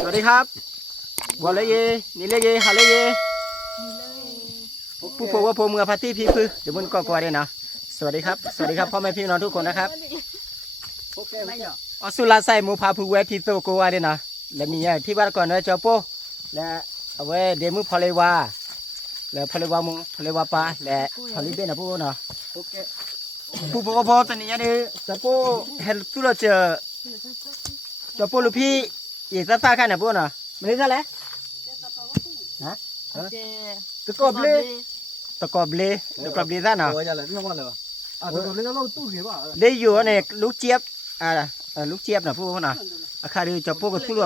สวัสดีครับบอลเลยเยนี่เลยเยฮาเลยเยผู้พบว่าผมเมือพาร์ตี้พีพื้เดี๋ยวมันก็กลัวเลยนะสวัสดีครับพ่อแม่พี่น้องทุกคนนะครับอสุราไซมูพาผู้เวทีโตโกวาเลยนะและมีที่บ้านก่อนนะจอโปและเอาไว้เดมือพอเลวาและพอเลวามุพอเลวาปาและพอลิเบนะผู้เนาะผู้พบว่าพอตอนนี้เนี่ยจอโปเฮลตุลเจอจอโปลูพี่อีกสักตากันนะผู้เนาะมันนี่อะไรฮะตะกอบเลยตะกอบเลยซะเนาะเลยอยู่เนี่ยลูกเจี๊ยบลูกเจี๊ยบนะผู้เนาะอาคาดีจอโปก็ตุล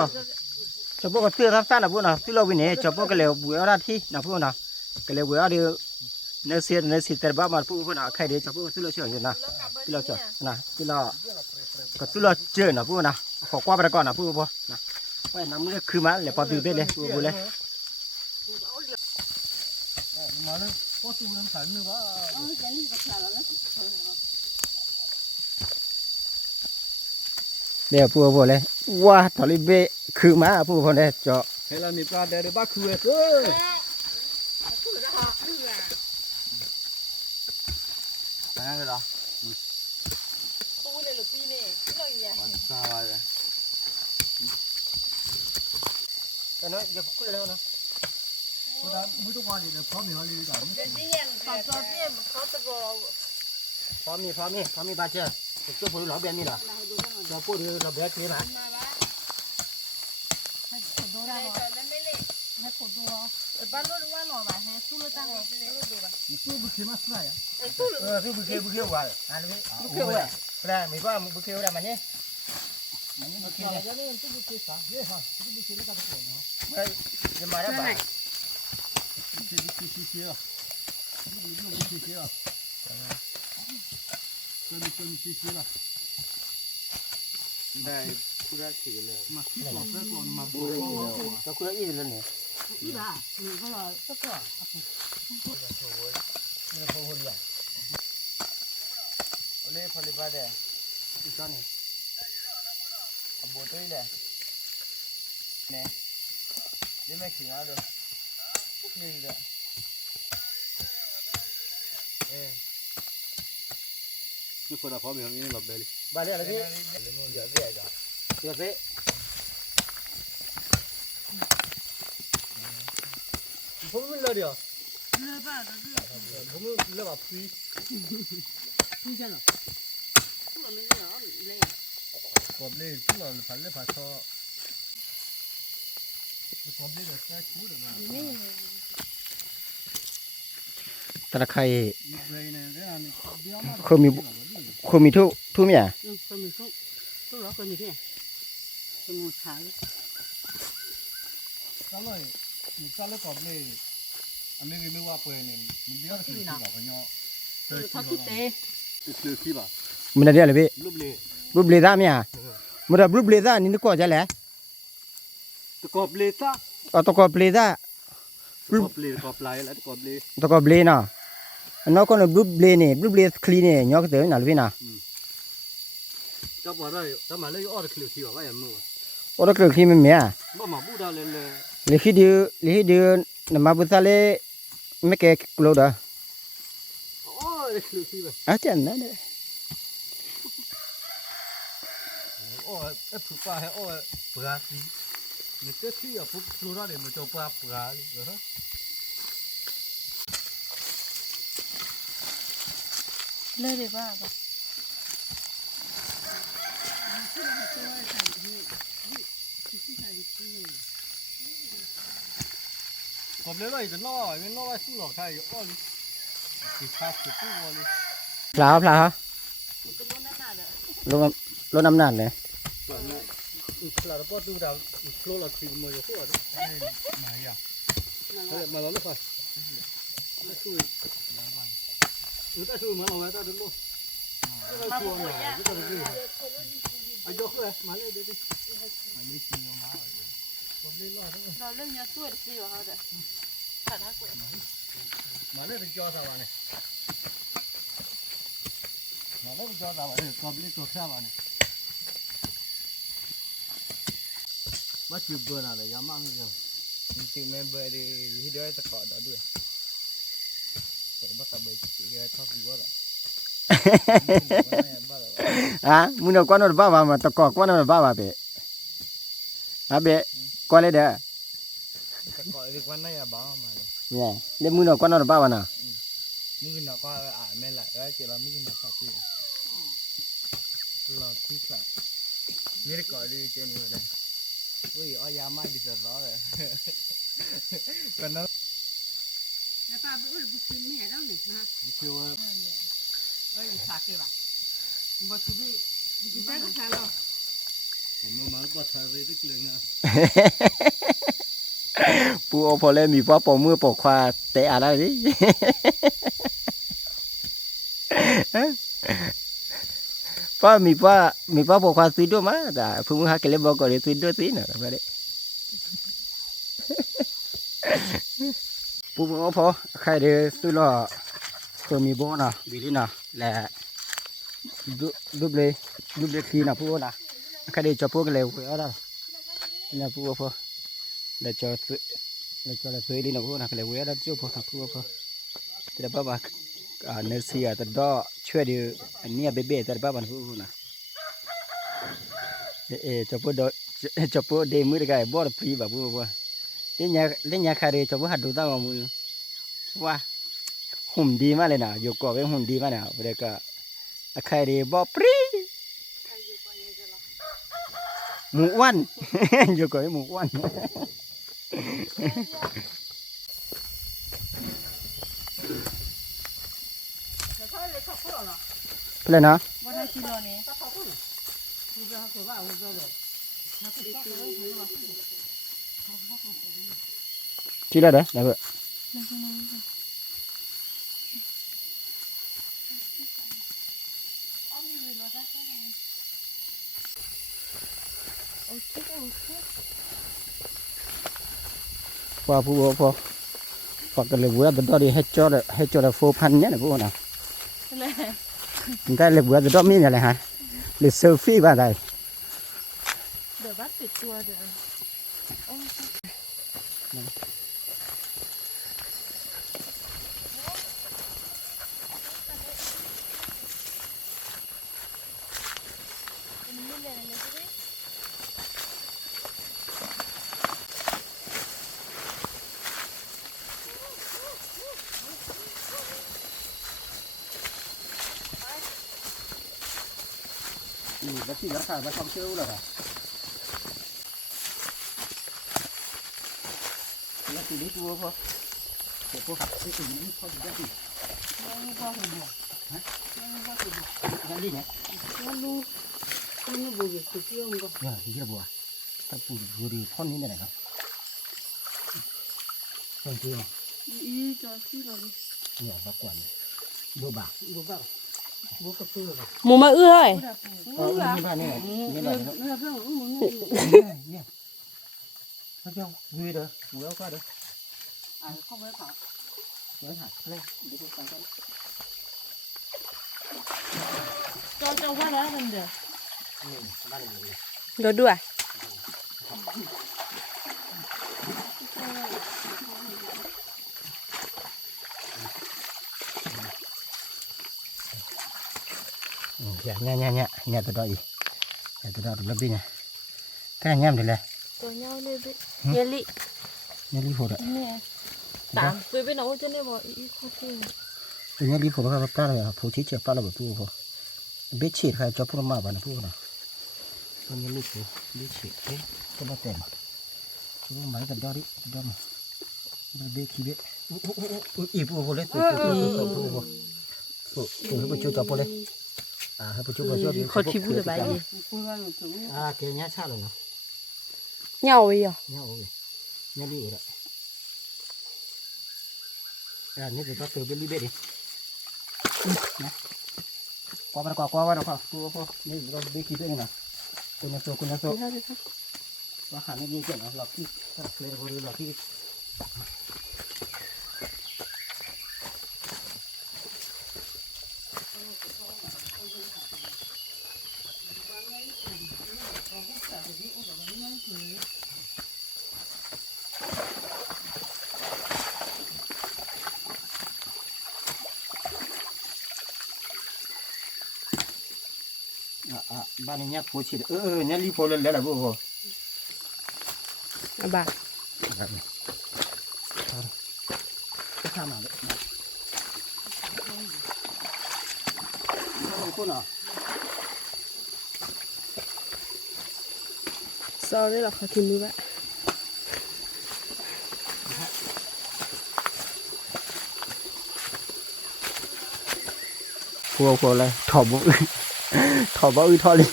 จอโปก็เตือนสั้นนะผู้เนาะตุลวินเนี่ยจอโปก็เลยบัวราที่นะผู้เนาะก็เลยบัวดีเนื้อเสียแต่บ้ามาผู้เนาะใครดีจอโปก็ตุลเชื่ออยู่นะตุลเชื่อนะตุลก็ตุลเจอนะผู้เนาะขอกว่าไปก่อนนะผู้นะว่าน้ำมันคือมาเลยพอตื่นเต้นเลยผู้เลยมาเลยพอตื่นฝันนึกว่าเดี๋ยวผู้บอกเลยว่าทอลิเบคือมาผู้คนเนี่ยเจาะเฮ้ยเรามีปลาเดี๋ยวบ้าคือเฮ้ยนั่นเลยเหรอตู้เลยหรือพี่เนี่ยเราอย่างนี้สบายเลยแต่น้อยอย่าคุยแล้วนะเพราะว่าไม่ต้องว่าดีเลยพร้อมมีอะไรดีกว่าเดี๋ยวนี้ยังต่อเตี้ยเขาตะโกนพร้อมมีบาดเจ็บตัวผู้หล่อเบี้ยมีเหรอเราพูดถึงเราเบี้ยคือไหมให้ขดดูได้เหรอให้ขดดูบ้านรถว่าหล่อไหมให้สู้เลยตั้งดูป่ะสู้บุกเข้ามาสิอ่ะสู้บุกเข้าว่าอันนี้บุกเข้าว่าแรงไม่ว่าบุกเข้าได้มันเนี่ยมันบุกเข้าเนี่ยนี่สู้บุกเข้าซะเฮ้ยฮะสู้บุกเข้าแล้วก็บุกเข้าเนาะเฮ้ยจะมาได้ป่ะบุกเข้าบุกเข้าได้คุณได้ขี่เลยมาขี่ต่อเพื่อนก่อนมาบุกก็คุณได้อีกแล้วเนี่ยอีบ้านี่เขาเราตะกั่วไม่ได้โผล่เลยโอเล่พอลิบาเดะอีกคนนี่อับบัวตัวนี้เลยเนี่ยเดี๋ยวไม่ขี่มาเลยปุ๊บนี่เลยนี่คนละพร้อมอย่างนี้หลับเบลลี่บ้านเรื่องอะไรพี่เดี๋ยวเสียผมไม่เลยเดียวผมเลยแบบพี่ใช่หรอผมไม่เลยเลยผมเลยทุกคนพันเลยพันชอผมเลยแบบแค่คู่เดียวมาตะไคร้คนมีทุกอย่างคนมีทุกหรอคนมีที่เป็นหมูช้างก็เลยก็เลยกอบเลยอันนี้ไม่ว่าเปิดเนี่ยมันเบี้ยวคือแบบว่าเนาะเขาคิดเต้คือขี้บ่มันอะไรเลยพี่รูปเบลซ่าไหมอ่ะมันรูปเบลซ่านี่นึกว่าจะแหละตะกอบเบลซ่าตะกอบเบลซ่าตะกอบลายแล้วตะกอบเบลเนาะnó còn là búp bê clean này nhóc tới nào vậy nào cho bỏ đây cho mà lấy order clean thì bảo vậy mua order clean thì mình mẹ à mà bút ra lên lấy khi đưa mà bút ra lấy mấy cái lô đó order clean thì vậy à chẳng nữa đấy order phụ pa hay order bra gì người ta khi ở phụ lô ra để mà cho pa bra nữaเลยดีบ้าป่ะผมเลยจะน้อยไม่น้อยสู้หรอกใครอ้อนคือชาสุดตู้เลยพลาฮะลดน้ำหนักเลยพลาแล้วก็ดูดาวโคลเราคือมือจะสู้อะไรมาอย่างมาแล้วหรือเปล่าสู้แต่สู้มาเอาไว้แต่ดูลูกเราชัวร์หน่อยก็จะดูอายุเลยมาเลยดิมันไม่ชินเรามาผมเล่นรอดเราเล่นยาตัวสิวะเขาเด้อขาดนักกว่ามาเลยเป็นจอสาวเนี่ยมาเลยเป็นจอสาวเนี่ยกอบเล่นตัวแค่วันเนี่ย บ้าจืดเบอร์น่ะเลยยามั่งยังจริงๆแม่เบอร์ดีที่เดียวจะเกาะดอด้วยเปิดบ้ากับเบอร์จีเดียวทอดกูก็ à muốn đâu quan nó ba bà mà tao cọ quan nó ba bà bể à bể coi lấy đấy gọi được quan này là bảo mà nè để muốn đâu quan nó ba bà nào muốn nào qua mẹ lại đấy chỉ là muốn nào sao chứ là thích là như gọi đi trên người đây ui ôi ya mai đi giờ rõ rồi còn nó là ba bữa là bút phim mẹ đâu này mà chưa ơi sạc kì bà bút phim đi cái trái có sao đâuผมมาก็ทะเลลึกเลยนะ ปูเอาพอเลยมีป้าปอมือปอกควาเตะอะไรดิป้ามีป้าปอกควาซื้อด้วยมั้ยแต่พูดมึงหาเกล็ดบอกก่อนเลยซื้อด้วยสินะไปเลยปูมึงเอาพอใครเดือซื้อหล่อตัวมีโบนะวิลินะและรูปเลยคีนะปูนะใครเดือจะพูดกันเร็วไปเอาได้เนี่ยปูพอแล้วจะซื้อดีนะพูนะเลยเว้ยแล้วจู่พอพูแต่บ้าบ้าเนื้อเสียแต่ดอช่วยดีอันนี้เบ๊ะแต่บ้าบ้าพูนะจะพูดเดมือได้ไงบ่ได้พรีแบบพูเล่นยาคาเดจะพูดหัดดูตามมือว่าหุ่มดีมากเลยนะอยู่ก่อไว้หุ่มดีมากนะเด็กก็คาเดบ่พรีหมูอ้วนอยู่ก่อไว้หมูอ้วนเพลนะที่ละเด้อนะเบ้อพอพอกันเลยเว้ยตัวนี้ให้จอด4,000เนี่ยนะพวกน่ะได้เลยเว้ยตัวมีเนี่ยแหละฮะเลยเซลฟี่บ้าได้เดี๋ยวบัดติดตัวเดี๋ยวบัตรที่ราคาบัตรท่องเที่ยวเลยค่ะแล้วทีนี้ตัวพอเดี๋ยวพอขับไปถึงนี้พอจะได้ดียังพอถึงบ่ฮะยังดีเนี่ยมันรู้มันบุกอยู่ที่มันก็ที่ระบัวถ้าปูดีพ่นนี้ได้ไหนครับต้นเตี้ยจอที่เราเนี่ยบักกวนบัวบากบัวกระตือเลยหมูมาเอื้อยนี่บ้านนี่นี่บ้านเนี่ยเขาจะวีเด้อวีเอาก็เด้อเข้าไว้ค่ะไว้หักเลยเดี๋ยวไปกันจะว่าแล้วมันเด้อบ้านเลยเดี๋ยวด้วยเนี่ยตัวดอยเนี่ยตัวดอยตัวlebih nya kan nyam deh lah ตัวเงาเลยบิnyali foda เนี่ยตามตัวไปหน่อยจะเนี่ยบอกอีกคนที่ nyali foda ka pala ya pho chi che pala ba pu pho be chi kha cho pura ma ba na pu na to nyali pho be chi ke to ba tem chu ma ka dori do ma be ki be i pu pho le to pu chu cho pho leให้ผู้ช่วยช่วยเขาที่พูดอะไรดีเกี่ยชาเลยเนาะเงาอีอ่ะเงาอีเนี่ยดีเลยนี่จะต้องเติมเป็นลิเบดินะกว่าตัวนี่เราเบกี้ด้วยนะคุณนักโซ่ว่าหาไม่ดีเกี่ยวกับหลอกที่เพลย์บอลหลอกที่ บ้านนี้เนี่ยพูดชิดเนี่ยรีโพลเลยล่ะพวกพ่อ อ่ะบ่า จะทำอะไรคนอ่ะ ซอได้หรอเขาทิ้งมือไว้ พวกเลยถอดบุถอดบุถอดเลย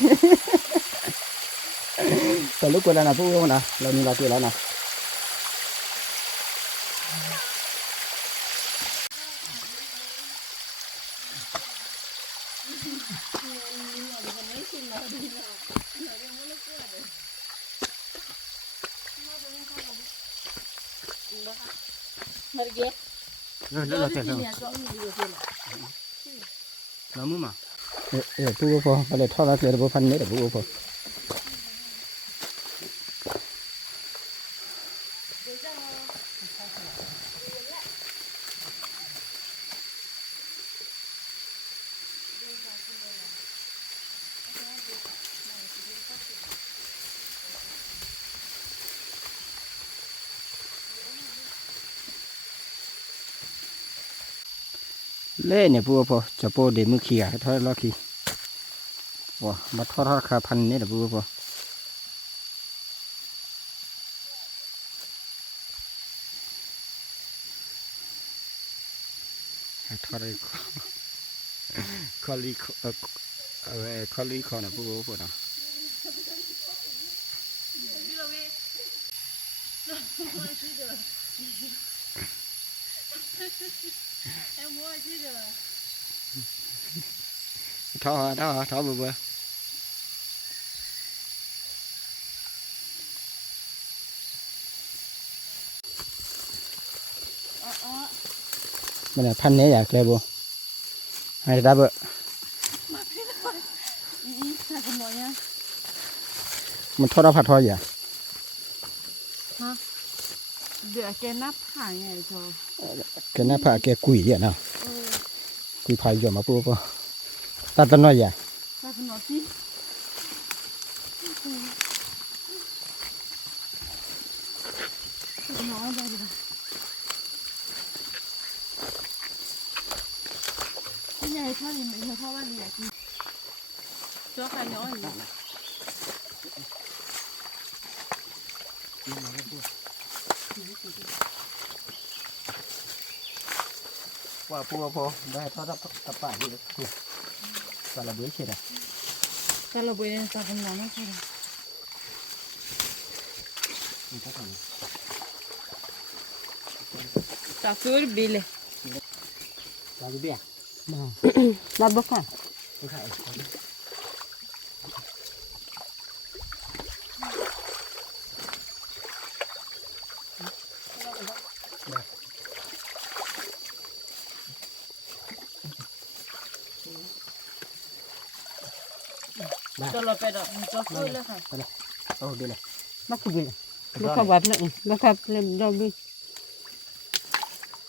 แต่ลูกกูแล้วนะพวกนะเรามีเราตัวแล้วนะแล้วเราเสร็จแล้วเรามุ่งมาพวกพ่อไปเลยทอดแล้วเสร็จแล้วพันเมตรพวกพ่อเล่เนี่ยพวกพ่อจะโปเดมือขี้อ่ะทอดแล้วขี้ว้ามาทอดราคาพันนี่แหละพวกพ่อทอดเลยคอลีคอลีคอนะพวกพ่อนะทอดเบื่อมันพันนี้อยากเลยบัวให้ได้เบื่อมันทอดผัดทอดอย่าฮะเดี๋ยวแกนับผ่าไงโจแกน่าผ่าแกกุยเดี๋ยวนะกุยพายหย่อมาปุ๊บตัดต้นน้อยอย่าตัดต้นน้อยสิตัดน้อยได้ดิที่ใหญ่เท่านี้ไม่ใช่เพราะว่านี่อยากกินเจ้าใครน้อยอยู่ว่าพวกพ่อได้ทอดตะป่าดิคุยปลาระเบิดเฉยเลย Kalau boleh tak kenal nak saya. นี่ก็ทำ Tak sur bil. ปลาเบี้ย Nak bukan? ไม่ขายKalau pedak, muka full lah kan. โอ้ดีเลย Mak bil. Bukan buat nak ni. Bukan lem dah bil.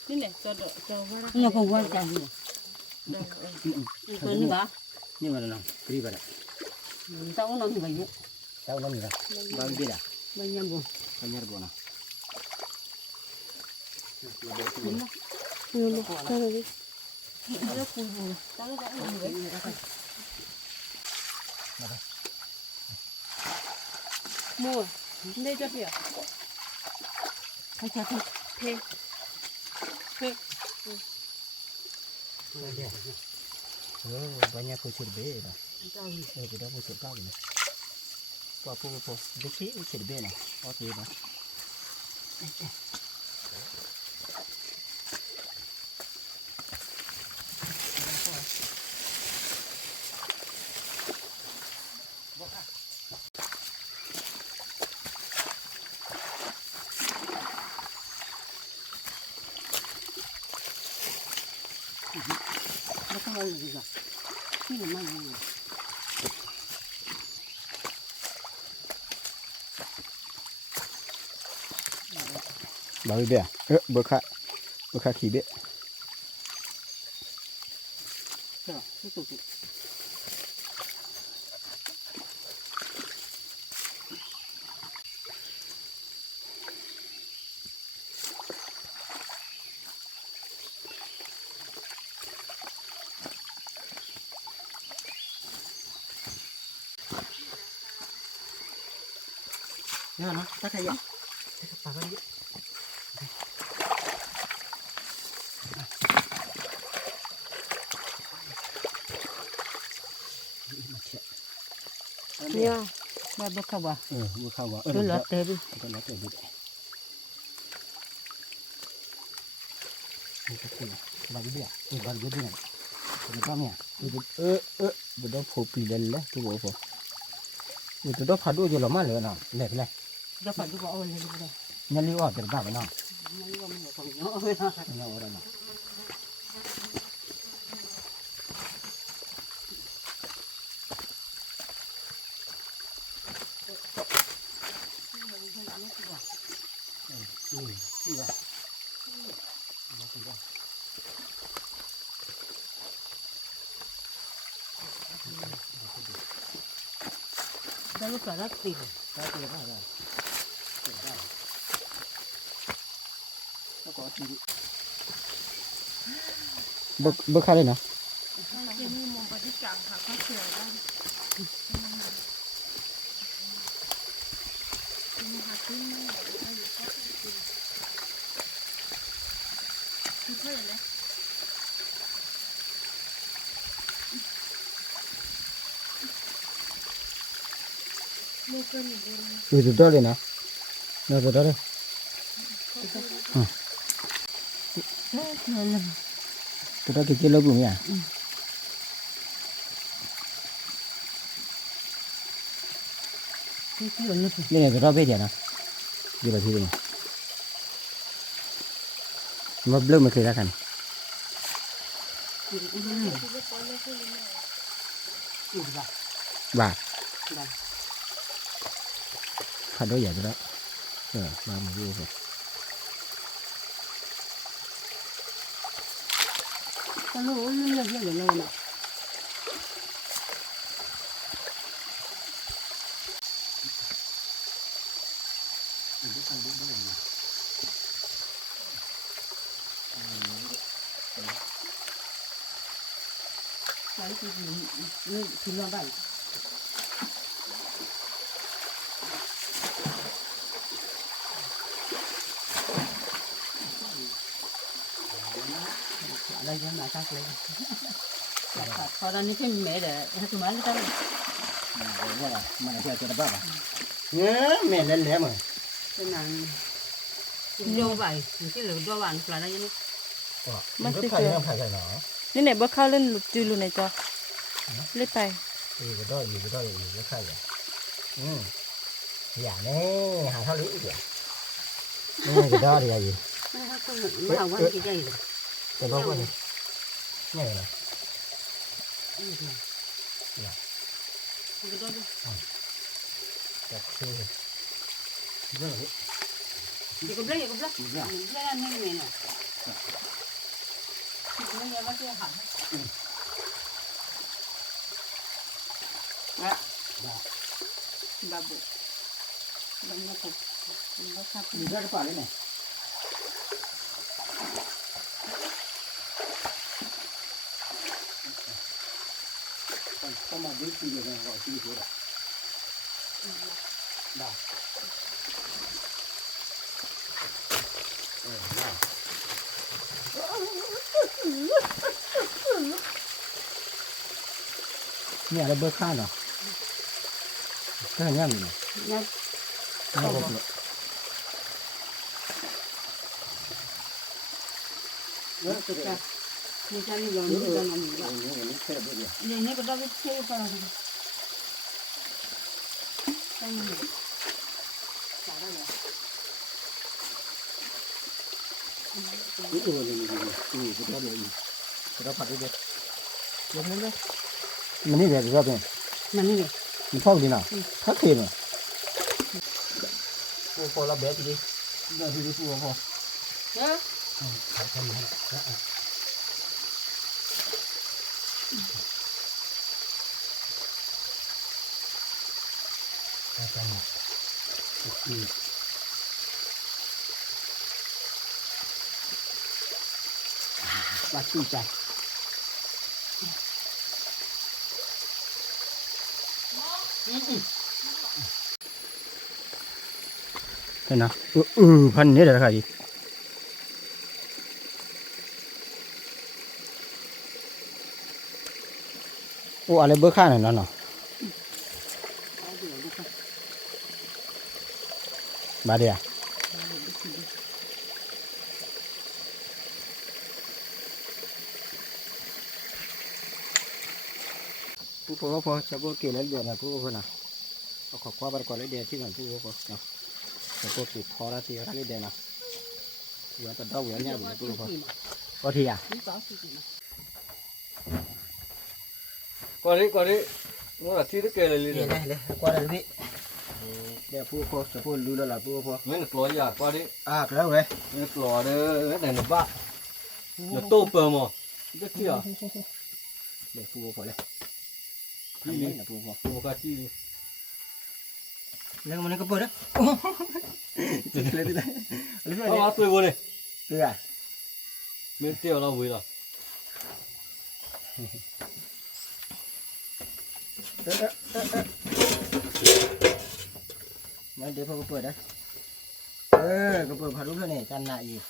Ni codok, coba. Ni aku buat kan ni. Ni bah. นี่มันอะไรกรีบอะไร Tahu nak ni banyak. tahu nama niปลาเบี้ย Banyak bu. banyak buana Ni lu. Tahu ni. Ada full bu. Tahu tak ni. Mua, đây cho kìa. Hay chả thì phê. Phê. banyak kucing bea lah. Kita kucing kau ni. Apa, deki kucing bea lah. Okey lah. Betul juga. Ini mana ni? Bà bia bữa khá khí bia นะถ้าใครอยากปากกันดิเนี่ยมาบุกเข้าบ่ บุเข้าว่า ตัวละเต็ม ตัวละเต็มดินี่ก็คือบาร์บีคิวบาร์บีคิวเนี่ยเป็นก็เนี่ยบุดพอปีเลยเลยตัวพอบุดพัดดูจะละมาเลยนะเล็กเลย จะฝันดูว่าเอาเลยเลย นั่นเรียกว่าเป็นบ้าไปเนาะ นี่ก็มันอยู่ของเนาะเลยนะ นั่นเอาอะไรเนาะที่ว่า ได้ลูกสาวติด ได้เกี่ยวได้แล้วก็ทีบึกขาเลยนะ ที่นี่มองไปที่กลางค่ะเขาเสือได้มีหักขึ้นได้อยู่ก็คือเท่าไหร่เลยลูกก็หนีเลย อยู่จุดđóเลยนะเราจุดđóเลยจุดđó cái lớp luôn nhỉ đây nàyจุดđó bây giờ nào đi vào thì đi mà blue mà kêu ra thành bà phải đối vậy đó ba mươi vui rồi con nó lên nè cái gì thì lo vậy đây cho mà khác lên sau đó những cái mẹ để cái máy cái mà là theo cho nó bác nhớ mẹ lên lẽ mà cái này vô vậy cái lửa do bạn là đâyมันสิเจอนี่ไหนบ่เข้าเล่นจือลูไหนจ้ะเล่นไป ก็ได้อยู่ก็ใช่อย่างนี้หาเท่านี้อีกอย่างนี่ก็ได้ดีอะไรไม่เอาว่าที่ใจเลย แต่บอกว่านี่ไงแต่คือเรื่องนี้ thì cũng lấy ăn hay này nè thì cũng lấy bác sĩ hẳn đó bà bự bánh nó cục nó sắp mình ra cái quả đấy này còn mà biết gì được gọi chi thế đó đó nhà nó bơ khan rồi cái này nhá nhá nó bột nữa như cha như giống như giống như vậy đây này có đâu biết chơi vào rồi đây này chả đâu rồi mình đi về rồi bên mình đi mình phong đi nào thắt thêm à cô là bé thì đi giờ thì đi phụ không nhá bà chui chạy เห็นนะพันนี้เดี๋ยวใครโอ้อะไรเบอร์ข้างหน่อยเนาะบาเดียผู้พอจะพวกเกี่ยวแล้วเดือดนะผู้พอนะเอาขอคว้าไปก่อนแล้วเดือดที่ก่อนผู้พอเนาะจะพวกติดพอแล้วทีแล้วเดือดนะเหลือแต่ดอกเหลือเนี่ยผู้พอก็ทีอ่ะก่อนนี้nó là thi thức kề là liềnเลยqua đây đi đểผู้พอจะพูดรู้แล้วล่ะผู้พอ mấy nó lòi à qua đi แล้วเว้ย mấy nó lòi đấy cái này nó bạ nó tô bờ mà rất chi à เดี๋ยวผู้พอเลยทำได้นะผู้พอ một cái chi đi เรื่องมันก็เปิดนะเลยเลยเลย à tôi vô này เรือ mấy tiêu nó vui rồi งั้นเดี๋ยวพ่อก็เปิดนะก็เปิดพารุเท่านี้กันหน้าอีก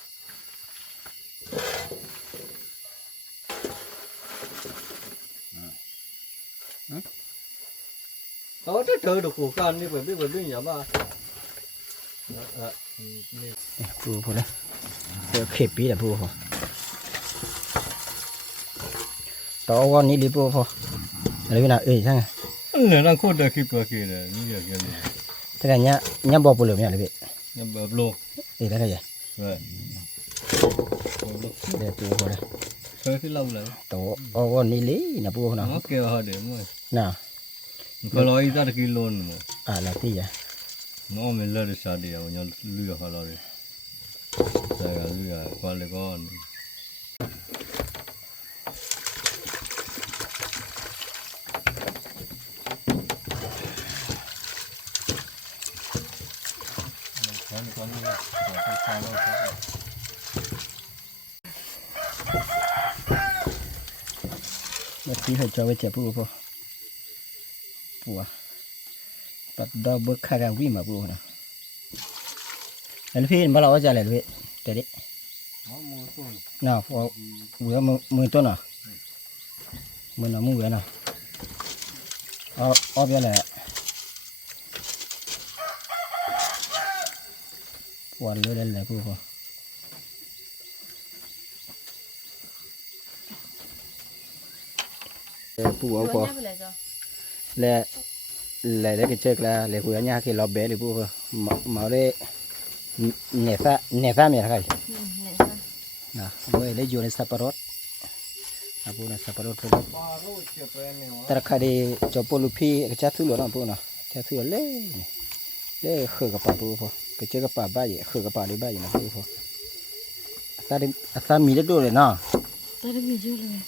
đó chắc trời được khổ can đi phải biết nhà ba ผู้พอเลยเดี๋ยวเข็บปีแต่ผู้พอต่อวันนี้ดีผู้พออะไรไม่น่าใช่ไง này đang khôn được khi bờ kia này như vậy kia này แต่กันเนี้ยบอกปุ๋ยเหลือเนี่ยเลยพี่ nhà bờ lô ได้ไง vậy เดี๋ยวผู้พอเลย hơi cái lâu rồi ต่อวันนี้เลยนะผู้พอนะ nó kêu họ để mà น่ะ có nói ra được cái lôn mà แล้วที่อ่ะ nó mình lên được sao để nhau lừa họ rồi đây là lừa qua lại con เมื่อกี้เขาจะไปเจ็บผู้พอปัวปัดดอกเบิกขากันวิ่งมาผู้นะแล้วพี่มาเราจะอะไรพี่เดี๋ยวดิน่าพอเบื่อมือต้นอ่ะมือหน้ามือเบื่อน่ะเอาไปอะไรปวดเลยเลยผู้พอผู้เอาพอและcái chơi là để của nhà cái lò bé để bùa máu đấy nhẹ pha mẹ cái nè bây lấy vô lên saparot bùa là saparot thôi ta khai đi cho polupi cái chát thứ lửa nó bùa nè chát thứ lấy khử cái bà bùa cái chơi cái bà ba vậy khử cái bà đi ba vậy nè bùa ta mì đất đô rồi nè ta đi mì chưa rồi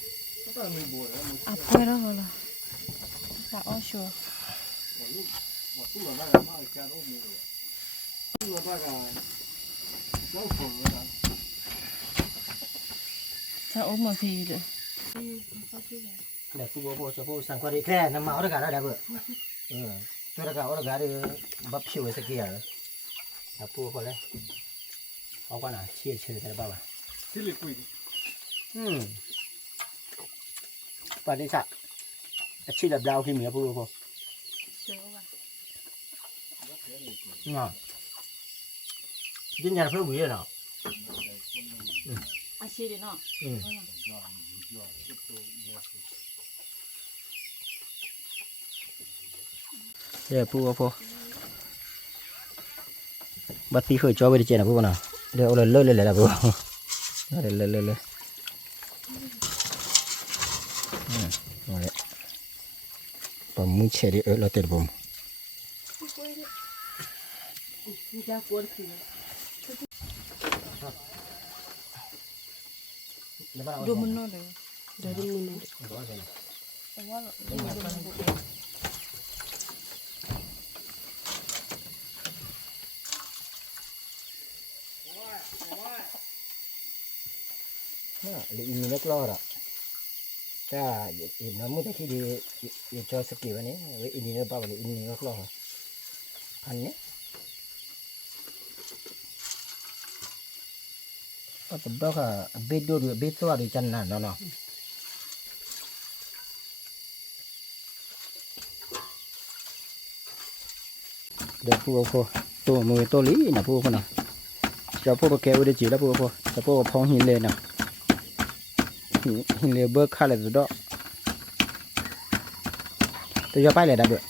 à quay đó rồi là ô sure sao ốm mà thì được để phụ cho phụ sang qua đi khe nó máu được cả đó bữa cho được cả đi bắp chiu cái kia rồi là phụ qua đây có con nào chia chơi cái bao à và đi sạ chia đập đau khi mình phụ phụ ngon nhà phải bùi rồi nào à chia đi nó để phụ bắt phi khởi cho bây giờ nào phụ nào để ô lên lên là phụ lên rồi bấm mũi chè đi ở là tiền bấm đồ mình nó đấy đồ mình mình nước lo rồi ta nó muốn khi đi cho saki vậy này với in nó bao nhiêu in nước lo anh nhé ก็จะบอกว่าเบ็ดดูดูเบ็ดตัวดูจันนั่นเนาะเดี๋ยวพวกเขาตัวมือตัวลีนะพวกเขานะจะพวกแกอุดจีแล้วพวกเขาจะพวกพองหินเลยนะหินเลยเบิกข้าเลยสุดดอกตัวจะไปเลยได้ด้วย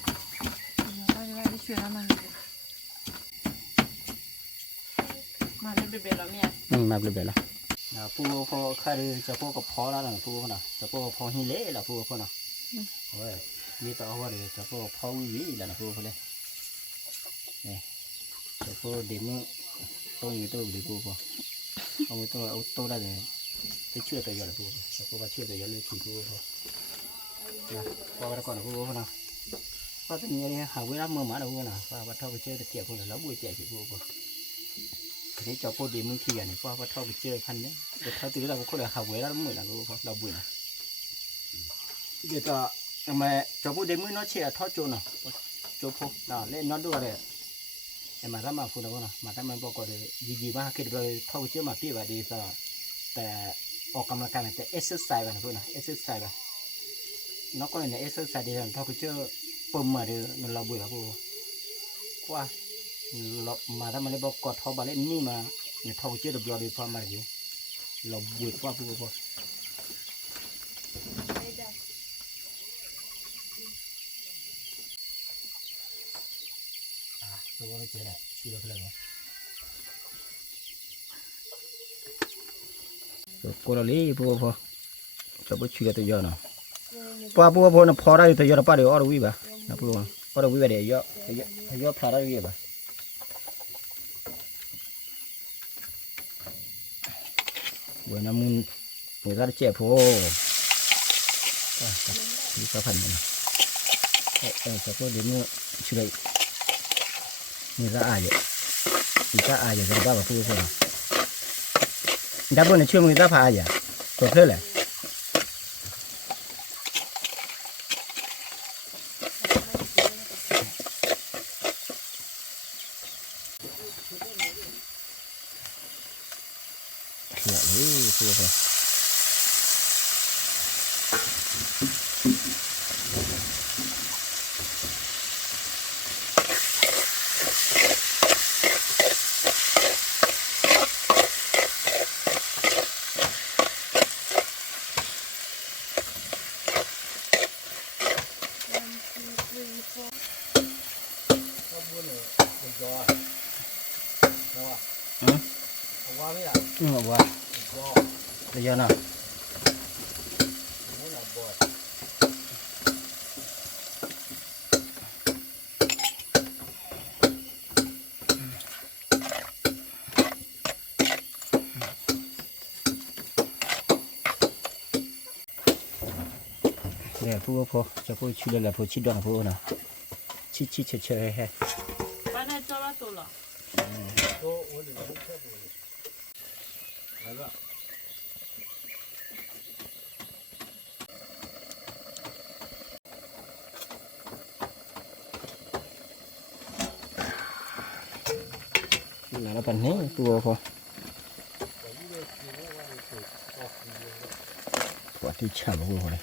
มาเล่นเบ็ดแล้วเนี่ย มาเลยละพวกเขาข้าเลยจะพวกก็พอแล้วนะพวกเขานะจะพวกพองหินเลยละพวกเขานะโอ้ยมีตัวหัวเลยจะพวกพองวิ่งแล้วนะพวกเขาเลยนี่จะพวกเดี๋ยวมึงต้องมีตัวดีพวกเขาเอาไว้ตัวเอาตัวได้เลยไปเชื่อตัวเยอะเลยพวกจะพวกว่าเชื่อตัวเยอะเลยขี่พวกเขานะพอแล้วก่อนพวกเขานะพอตอนนี้หาเวลาเมื่อมาแล้วพวกนะว่าเท่าไปเชื่อตะเกียบพวกแล้วบุยเจี๊ยบพวกเขาทีนี้จะพวกเดี๋ยวมึงขี่กันนี่ว่าเท่าไปเชื่อคันนี้แต่เท่าตีเราพวกเขาเลยหาเวลาเมื่อนะพวกเขาเราบุยนะเดี๋ยวจะทำไมจะพูดเดมือน้อยเชี่ยทอดโจน่ะโจพกน่ะเล่นน้อยด้วยเลยไอ้มาถ้ามาพูดนะพวกน่ะมาถ้ามันบอกก็เลยยีมาคิดเลยทอดเชี่ยมาตีแบบดีซะแต่ออกกำลังกายแต่เอ็กซ์ไซส์แบบพวกน่ะเอ็กซ์ไซส์แบบนอกก็เลยเนี่ยเอ็กซ์ไซส์ดีทอดเชี่ยปุ่มมาเดี๋ยวเราเบื่อพวกว่าเรามาถ้ามันเลยบอกกดทอดบาเล่นนี่มาเนี่ยทอดเชี่ยดับเราดีพอมาดิเราเบื่อว่าพวกตัวไม่เจ๋งเลยชีเราเลยตัวกูเราลี้พวกพอจะไปชีตัวเยอะเนาะพอพอนะพอได้ตัวเยอะป้าเดี๋ยวอร์วิบะนะพวกอร์วิบะเดี๋ยวเยอะพาได้วิบะวันนั้นมึงจะเจ็บพอที่เขาพันกันจะพอเดี๋ยวมึงช่วยMira aja, kita aja jadi apa tuh sana. Dah pun cuma kita apa aja, betul lah. Ya, itu apa? Buat. Bây nào. Nè phu phu cho phu chi là phu chi đoạn phu nào. Chi chơi he. Bạn này cho nó tổ lọ. Là nó bắn hết tua phu. Quả thì chả bao rồi.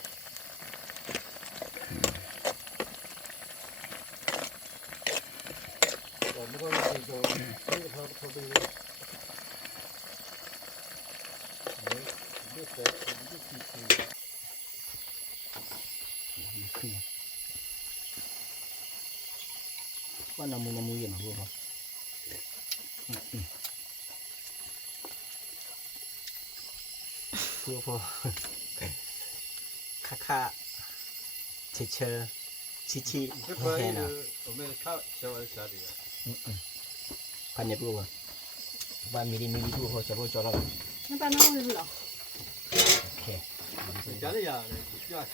Con nào mua gì mà mua không? Mua không? Kha chơi chi hè nào? Pan nhập luôn à? Ba mì đi thu thôi cho cho nó. Nó bạn nói gì lọ? Ok. Chả đấy giờ này, chưa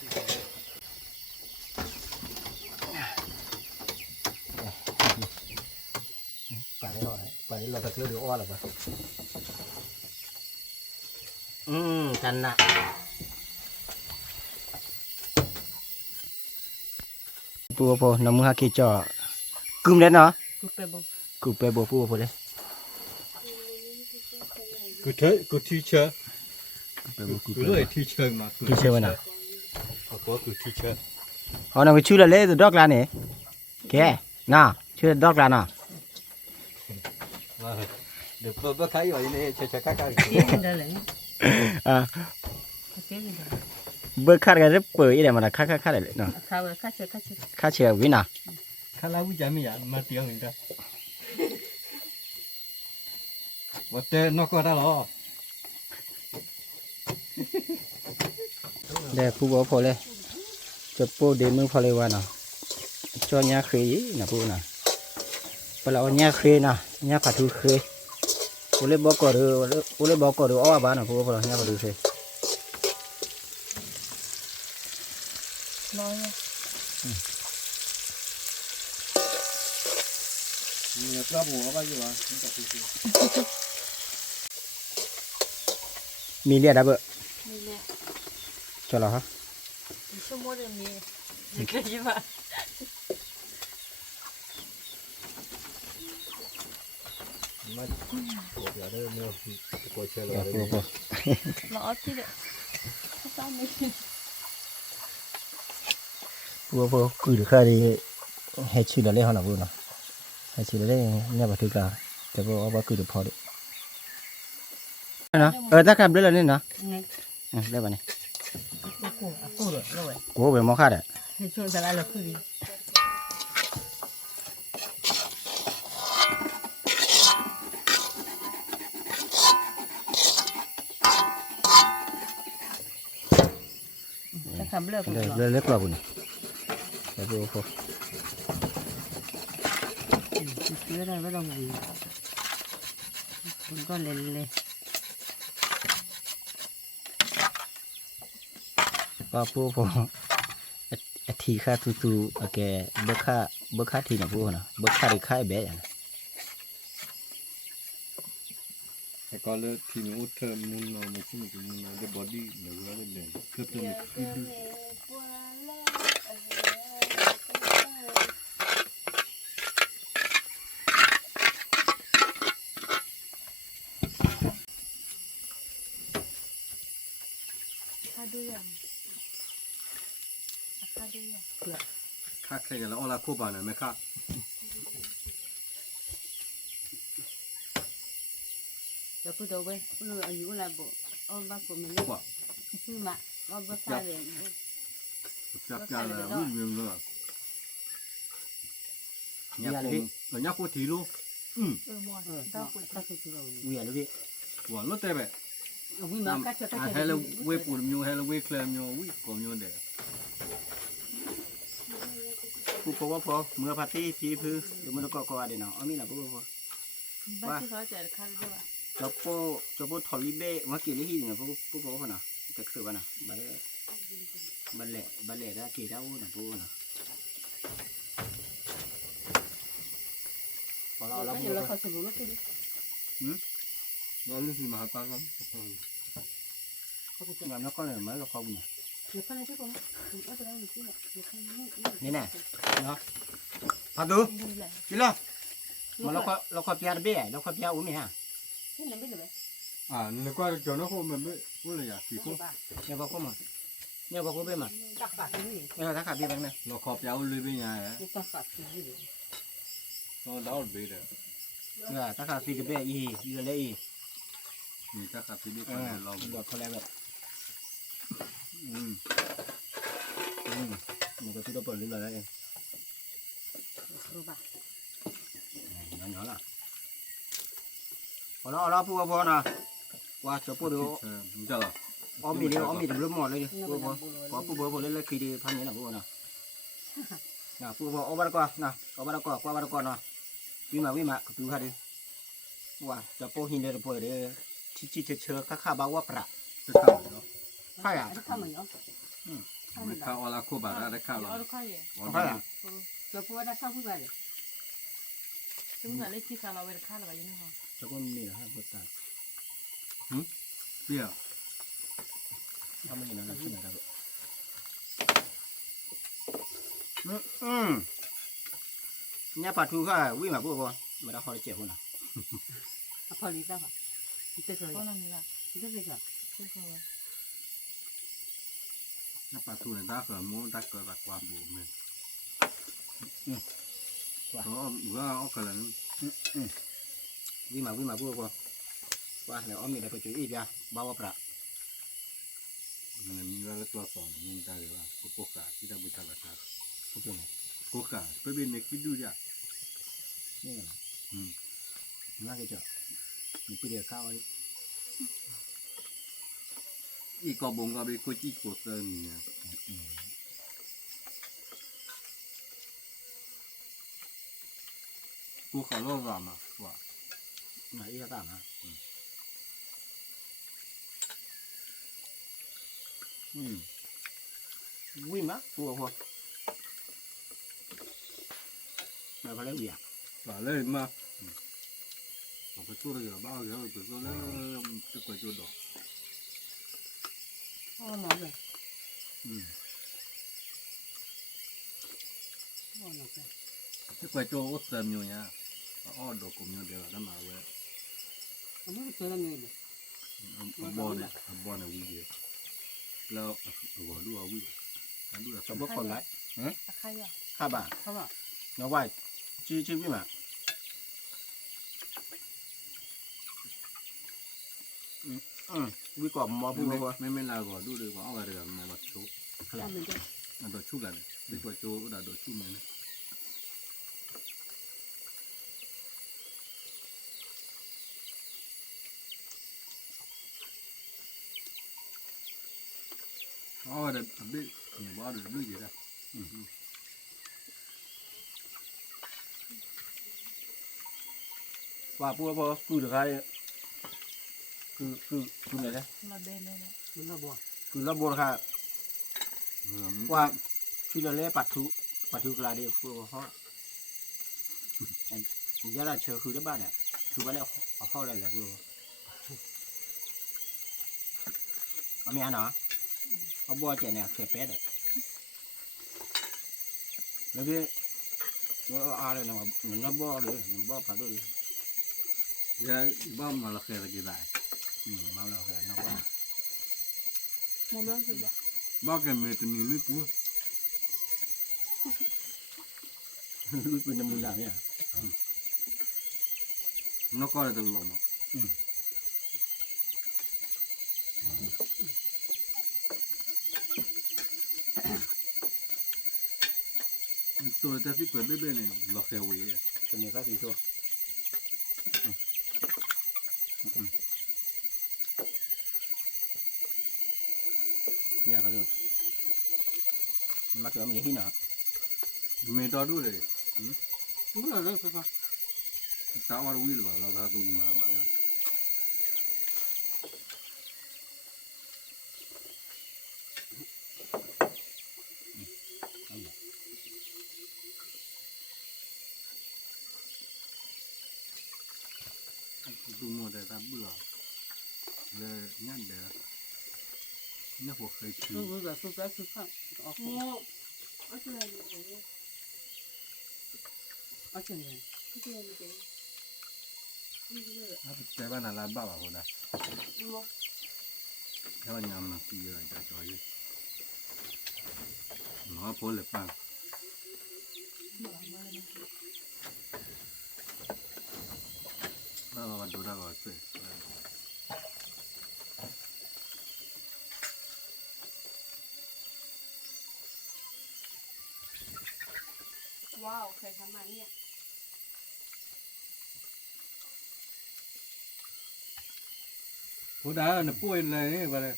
Bà đấy là thật sự được oa là bà. Canh nè. Bùa bùa nằm ha kia cho cùm đấy nó. Cúp bè bò. Cùm bè bùa bùa đấy. กูทีเชอร์ Bè bù cùกูเลยทีเชอร์มา Tí chơi bên nào เขาก็กูทีเชอร์ Họ nào cái chú là lấy từ dog ra nè Kìa Nào Chú là dog ra nào เดี๋ยวเปิดขายอยู่นี่เฉยๆค่า Tiếng mình đây này. À Tiếng mình đây. Bữa khát cái rất bự ý để mà là khát lại nào Khao rồi, khát chưa. Khát chiều với nào ค่าเล่าวิจัยไม่อยากมาเตียงหนึ่งกันว่าแต่นอกก็ได้หรอ Đây phụ bố phô lên Cho bố đến mương phô lên vào nào Cho nhà khí nè phụ nào Bà là nhà khí nào Nhà phá thu khí Bố lên bó cỏ được ổ bà nào phụ bố nhà phá thu khí Nói nha. นี่กระบุกบ้าอยู่วะนี่กับพี่ Mì liệt đã bự Mình nè. Cho nó hả Số mua được mì. Được cái gì mà. มาปวดอย่าได้เนื้อปวดเชื้อ Dạ เลย phụ bố Nó chứ đấy. Sao mình. Phụ bố cử được khai đi Hay chữ là lên hả nào phụ nào Hay chữ là lên nhà bà thức là Cho bố bố cử được phó đi Ta khám đứa là lên nào Này. Đây bà này Cô rồi, rồi. Cô về mó khát ạ Thì chúng ta lại là cái gì? Ta khám lợp Đây rồi. lên lết vào bùn Đây phụ bố Phía đây bắt đầu gì? Cũng có lên. Ba phụ bố Thì khá tu Kẻ bớt khá thì nó phụ nào Bớt khá thì khá bé vậy แต่ก็เลยทีนู้นเธอมุนเราไม่ใช่มุนเราได้บอดี้เดี๋ยวเราได้เด่นเพื่อเป็นคือดู ค่าแค่แล้วเอาละคู่บ้านหน่อยไหมครับ Rồi cứ đầu bên, cứ ở dưới là bộ, ông bác của mình lúc chứ mà, ông bác xa rồi. จับยาเลยวิ่งเวียนเลยยักษ์ยักษ์ทีรู้ Mua, tao cũng tao cũng chưa rồi. Ui à nó bị ว่ารถเตะแบบ Vì mà cắt cho ให้เราเวปูนมิวให้เราเวเคลมมิววิ่งกอมิวเดะ Phụ bố phó Mưa phá tí phí phư Đừng mà nó có để nào Ở mi là phụ bố bác chứ có trẻ khăn rồi. Cho bố thỏ lý bê Mà kì lý hi nè phụ bố phó nào Cái khử bà nào Bà lệ ra kì đau nè phụ bố nào Có lo Cái gì là khó xử nó cái đi. เราเรื่องที่มาหาปลาครับ Nhưng mà nó có này mới là không nhỉ Được con này chứ con. Ở đây mình cứ là được con nó. Đây nè Đó Phá tứ Đi lo Mà nó khó bia bê Nó khó bia uống mì hả Thế này biết được đấy. นึกว่าเจ้าน้องเขาเหมือนพูดเลยอ่ะสี่คู่ Nhờ vào cô mà Nhờ vào cô bê mà Tắc phạt cái gì? Nhờ thác khả bia bánh này เราขอบยาวเลยเป็นไง Tắc phạt cái gì? เราเล่าไปเลย Nhờ thác khả phi cái bê y Y là lê y นี่ถ้าขับที่นี่ก็เรา Được có lẽ vậy Một cái thứ đó bẩn lên là đây Rồi bà. Nhỏ là Ở đó phụ nào Qua cho phụ được เจ้า Ôm mì đừng lúc mọt lên đi Có phụ bố lên khi đi phan nhé nào phụ nào Nào phụ bố ôm bắt qua nào Ôm bắt qua qua bắt qua nào Vì mà cứ khá đi Qua cho phụ hình lên phụ để Chi chờ khá báo quá bạc จะเข้าเนาะ Khai à ข้าวเหนียว ไม่เข้าเอาละคู่บ้านได้เข้าหรอ เอาข้าวเหนียว Khai à จะพูดว่าได้ข้าวผู้ใหญ่เลยซึ่งอะไรที่เราไปข้าวอะไรอย่างนี้ค่ะ Cho con mì là hai bớt tàn เปรี้ยว Không có gì nó là chuyện này đâu Nhà bà thu khá quý mà phụ bố Mà đã khỏi chịu không nào พอดีจ้าค่ะ 이때 그 원합니다. 이때 그 그래서ถ้าปลาทูเนี่ยได้เกิดมูได้เกิดแบบความบูมเลยเพราะว่าเอาเกิดอะไร vi mà vừa qua qua này ông mình lại phải chú ý ra bao bọc ra มันมีว่าตัวสองมันได้เลยว่าโกกาที่ได้บุตรละครับ cái chỗ này โกกาไปเป็นเด็กคิดดูจ้ะ นี่ไงน่าจะมีปีเดียวข้าวไอ้ อีกกอบงก็ไปคุยที่โกเตอร์นี่กูขอรอรำอ่ะว่า mà ý là tạm hả vui má vừa qua mà phải lấy gì à ป่าเลยมาเอาไปตัวเลยบ้าเลยไปตัวแล้วจะไปตัวดอก 어 맞아 어 맞아 จะไปตัวอุตสาหอยู่เนี่ยอ้อดอกกูมีเดียวนั่นมาเว้ย 아무리 대단해 บอลเนี่ยวิ่งเดียวแล้วหัวดูเอาวิ่งดูแล้ว cho bớt còn lại 아카이야. hai bà 봐봐 nó quay chi với mà vi còn mò bùa qua ไม่ลาก่อนดูเลยว่าเอาอะไรกันมาบัดชู 하면 돼 อันดอกชูกันดีกว่าโจก็ได้ดอกชูมันอ๋อเดี๋ยวอันนี้เนี่ยว่าเดี๋ยวดูดีนะ và bùa cứ được hai cứ này đấy 라베네네. 눌러봐 cứ là bùa ha qua khi là lẽ bạt thú là đi bùa họ giờ là chờ khứ đó bạn này khứ bạn này họ lại là bùa ở mẹ nó ở bùa trẻ này kẹp pet đấy nó biết nó à đây nó bùa đấy nó bùa phải đôi ยายบ้านมาละแค่ตะกี้ได้ mau nào kẹp nó qua 뭐면 그게 บ้านแกเมตนี่ลุยปู lui quên năm mươi nào nhỉ นกก็เลยตลอดมั้งตัวแต่ที่เกิดเบ้ๆเนี่ยละแค่เว้ย cái này các gì thôi nghe vào được mắc cửa miệng khi nào เมตาดูเลย 눌러 넣어서 ตาว่าวิ่งหรือเปล่าเราพาตุนมาแบบนี้ดูมัวแต่ตาเบื่อเลยงั้นเดี๋ยวเนี่ยพวกเคยชิม 누구가 쑥쑥 쑥쑥 어쩌네 어쩌네 แต่บ้านอะไรบ้าบ่คนละถ้าวันยามมาปีอะไรจะจอยหนอพ้นเลยปังแล้วก็ดูได้ก็เสร็จ 와우 그래 장난이야 ผู้ใดน่ะป่วยเลยนี่ว่าเลย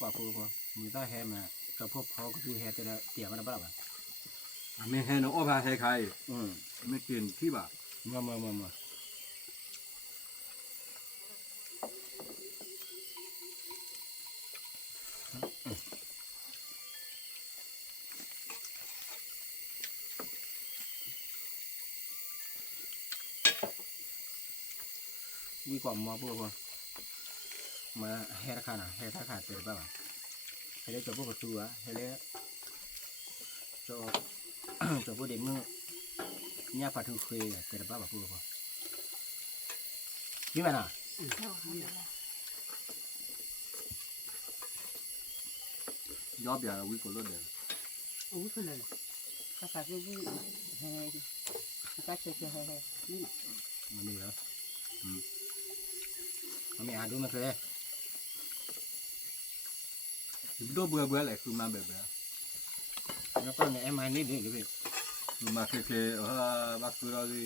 quả phụ qua người ta hè mà cho phô phô cái thứ hè thì là tiệm nó bắt đầu à ไม่ให้น้องอ้อพาให้ใคร ừ ไม่กินที่บ่า mà vi quả mò phụ qua mà hè ra khá thì bắt đầu hè lấy cho phô cái á hè lấy cho cho phô điểm เนี่ยปลาทูเคยแต่ละบ้าแบบพูดพอนี่มันอ่ะ ย้อนเบียร์วิโก้รถเดิน โอ้ยคือเลยภาษาคือวิ่งเฮ้ยภาษาเฉยๆเฮ้ยนี่น่ะ มันมีแล้วมันไม่อ่านดูมันเคย ดูเบื่อเบื่อเลยคือมาเบื่อเบื่อ แล้วก็เนี่ยไอ้มานี่ดิหรือเปล่า คือมาเคยบักคือเราดิ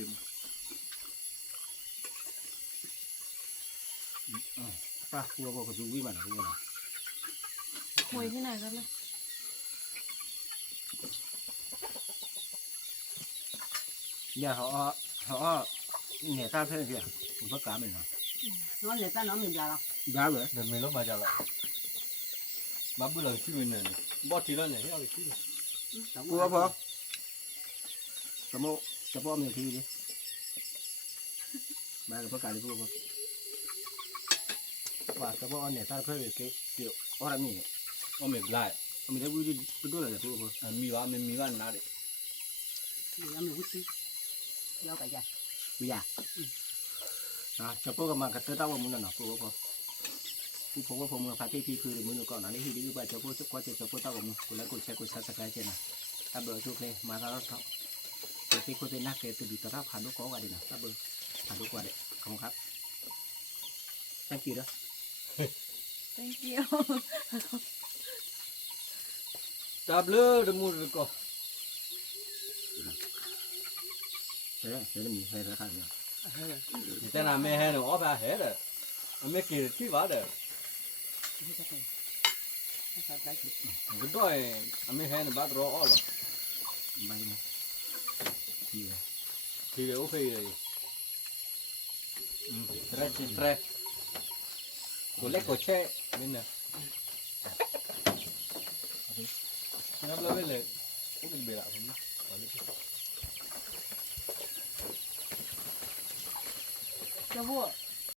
ปลาคัวบอกกับดูวิมันอะไรนะ คุยที่ไหนกันนะ เนี่ยเขาเนี่ยตาเพื่อนเสียผมก็กล้าเหมือนกัน น้องเหลือแต่น้องมียาละ กล้าเหรอ เดินไม่ลบมาจากละบับเบื่อขี้วินเนี่ยบอสทีละเนี่ยเอาไปขี้ กลัวพอจะพ่อมีทีดิมากับพ่อกาเลยกลัวพอว่าจะพ่อเนี่ยตาเพื่อนเกี่ยวอะไรมี เอาไม่ได้ มีได้วิธีไปดูอะไรพวกพอ มีว่าไม่มีว่านาดิ มีน้ำมีวุ้นยาวไปจ้ะ วิยาจะพ่อกับมากระเตอร์ต้าว่ามึงน่ะพวกพอกูผมว่าผมกับพาร์ตี้พี่คือมึงก่อนนะนี่ที่ดีกว่าจะพ่อจะกว่าจะพ่อต้าว่ามึงกูแล้วกูแชร์กูซับสไครต์เช่นนะถ้าเบอร์ชุกเลยมาแล้วครับแต่ที่คนเป็นนักเกตุดิตระผ่านลูกก้อนกันนะถ้าเบอร์ผ่านลูกก้อนเลยขอบคุณครับ thank you นะ thank you จับเลยเดมูดก็ เฮ้ยมีใครสักคนเนี่ย แต่น่ะไม่ให้หนูเอาไปให้เลยไม่กินที่ว่าเด้อ นี่ก็เป็นภาษาได้ถึง ก็ด้วยไม่ให้หนูบัดรอเอาหรอ ไม่นะที่เลย ทีเดียวโอเคเลยเทรเทรตัวเล็กตัวแช่นี่นะนับแล้วไปเลยก็เป็นเบลล์ผมนะ จะพูด